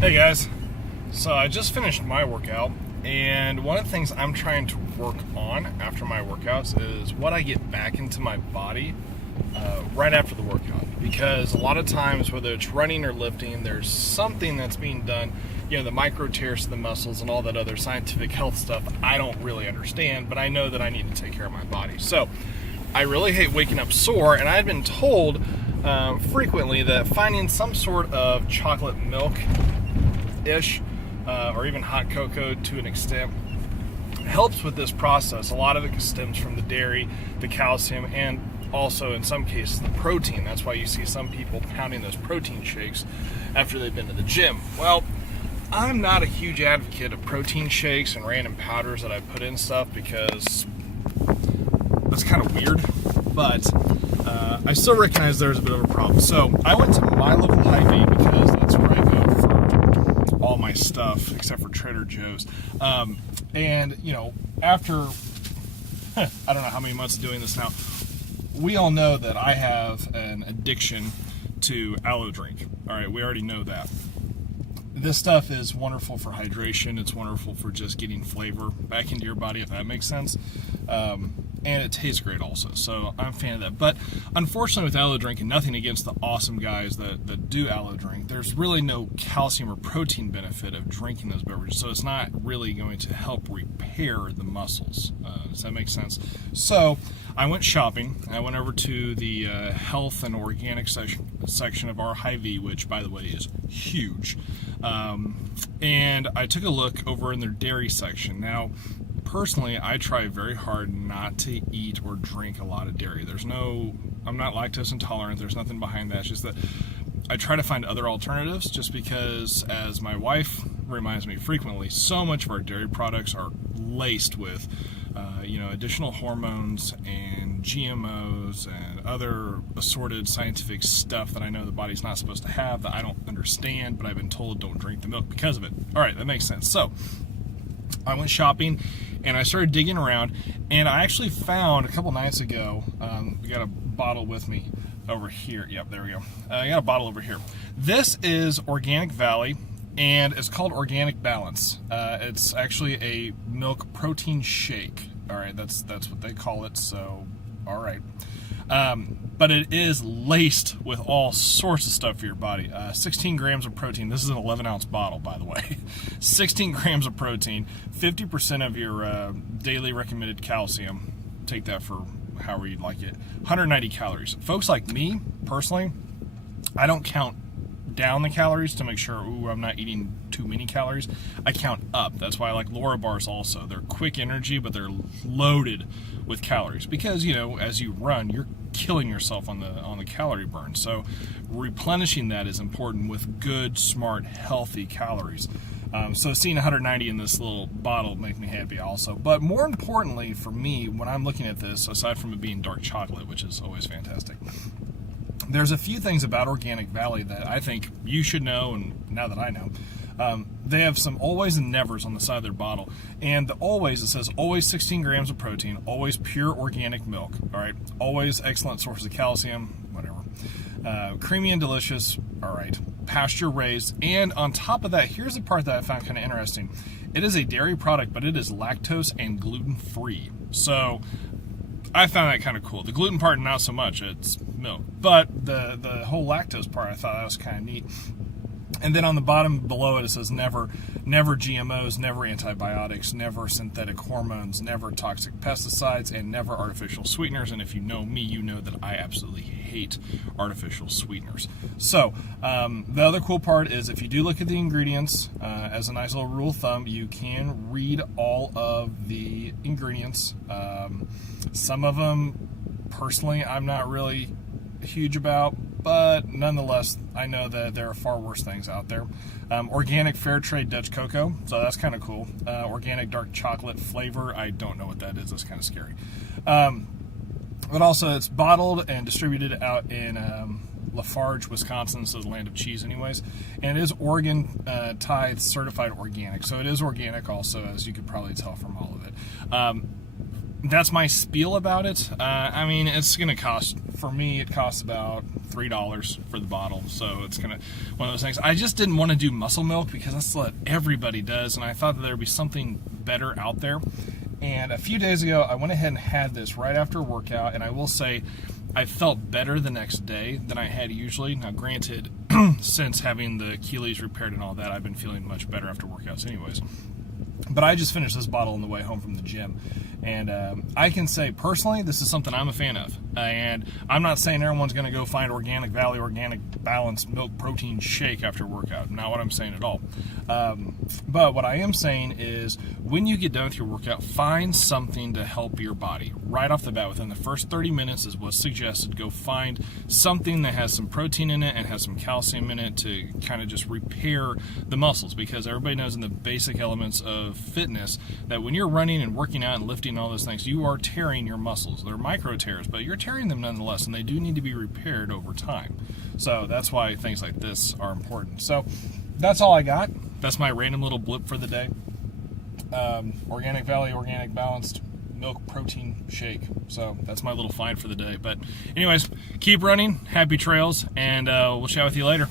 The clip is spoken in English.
Hey guys, so I just finished my workout, and one of the things I'm trying to work on after my workouts is what I get back into my body right after the workout. Because a lot of times, whether it's running or lifting, there's something that's being done, the micro tears to the muscles and all that other scientific health stuff I don't really understand, but I know that I need to take care of my body. So I really hate waking up sore, and I've been told frequently that finding some sort of chocolate milk-ish or even hot cocoa to an extent helps with this process. A lot of it stems from the dairy, the calcium, and also in some cases the protein. That's why you see some people pounding those protein shakes after they've been to the gym. Well, I'm not a huge advocate of protein shakes and random powders that I put in stuff because that's kind of weird, but I still recognize there's a bit of a problem. So I went to my local Hy-Vee because that's where I go for all my stuff except for Trader Joe's. And after I don't know how many months of doing this now, we all know that I have an addiction to aloe drink. All right, we already know that. This stuff is wonderful for hydration. It's wonderful for just getting flavor back into your body, if that makes sense. And it tastes great also, so I'm a fan of that. But unfortunately with aloe drink, and nothing against the awesome guys that do aloe drink, there's really no calcium or protein benefit of drinking those beverages, so it's not really going to help repair the muscles. Does that make sense? So I went shopping. I went over to the health and organic section of our Hy-Vee, which by the way is huge. And I took a look over in their dairy section. Now, personally, I try very hard not to eat or drink a lot of dairy. I'm not lactose intolerant. There's nothing behind that. It's just that I try to find other alternatives just because, as my wife reminds me frequently, so much of our dairy products are laced with additional hormones and GMOs and other assorted scientific stuff that I know the body's not supposed to have, that I don't understand, but I've been told don't drink the milk because of it. All right, that makes sense. So I went shopping and I started digging around, and I actually found a couple nights ago, we got a bottle with me over here. Yep, there we go. I got a bottle over here. This is Organic Valley, and it's called Organic Balance. It's actually a milk protein shake. All right, that's what they call it, so all right. But it is laced with all sorts of stuff for your body. 16 grams of protein. This is an 11-ounce bottle, by the way. 16 grams of protein, 50% of your daily recommended calcium. Take that for however you'd like it. 190 calories. Folks like me, personally, I don't count down the calories to make sure, I'm not eating too many calories. I count up. That's why I like Laura bars also. They're quick energy, but they're loaded with calories because, as you run, you're killing yourself on the calorie burn. So replenishing that is important with good, smart, healthy calories. So seeing 190 in this little bottle makes me happy also. But more importantly for me, when I'm looking at this, aside from it being dark chocolate, which is always fantastic, there's a few things about Organic Valley that I think you should know, and now that I know, they have some always and nevers on the side of their bottle. And the always, it says always 16 grams of protein, always pure organic milk, all right? Always excellent source of calcium, whatever. Creamy and delicious, all right. Pasture raised, and on top of that, here's the part that I found kind of interesting. It is a dairy product, but it is lactose and gluten-free. So I found that kind of cool. The gluten part, not so much. It's milk. But the whole lactose part, I thought that was kind of neat. And then on the bottom below it says never GMOs, never antibiotics, never synthetic hormones, never toxic pesticides, and never artificial sweeteners. And if you know me, you know that I absolutely hate artificial sweeteners. So the other cool part is if you do look at the ingredients, as a nice little rule of thumb, you can read all of the ingredients. Some of them, personally, I'm not really huge about, but nonetheless, I know that there are far worse things out there. Organic fair trade Dutch cocoa, so that's kind of cool. Organic dark chocolate flavor, I don't know what that is. That's kind of scary. But also, it's bottled and distributed out in Lafarge, Wisconsin, so the land of cheese anyways. And it is Oregon Tithe certified organic, so it is organic also, as you could probably tell from all of it. that's my spiel about it. I mean, it's going to cost, for me, it costs about $3 for the bottle. So it's one of those things. I just didn't want to do muscle milk because that's what everybody does. And I thought that there would be something better out there. And a few days ago, I went ahead and had this right after a workout. And I will say, I felt better the next day than I had usually. Now, granted, since having the Achilles repaired and all that, I've been feeling much better after workouts anyways. But I just finished this bottle on the way home from the gym. And I can say, personally, this is something I'm a fan of. And I'm not saying everyone's going to go find Organic Valley Organic Balanced Milk Protein Shake after workout. Not what I'm saying at all. But what I am saying is, when you get done with your workout, find something to help your body. Right off the bat, within the first 30 minutes is what's suggested. Go find something that has some protein in it and has some calcium in it to kind of just repair the muscles. Because everybody knows in the basic elements of fitness that when you're running and working out and lifting all those things, you are tearing your muscles. They're micro tears, but you're tearing them nonetheless, and they do need to be repaired over time. So that's why things like this are important. So that's all I got. That's my random little blip for the day. Organic Valley Organic Balanced Milk Protein Shake. So that's my little find for the day. But anyways, keep running, happy trails, and we'll chat with you later.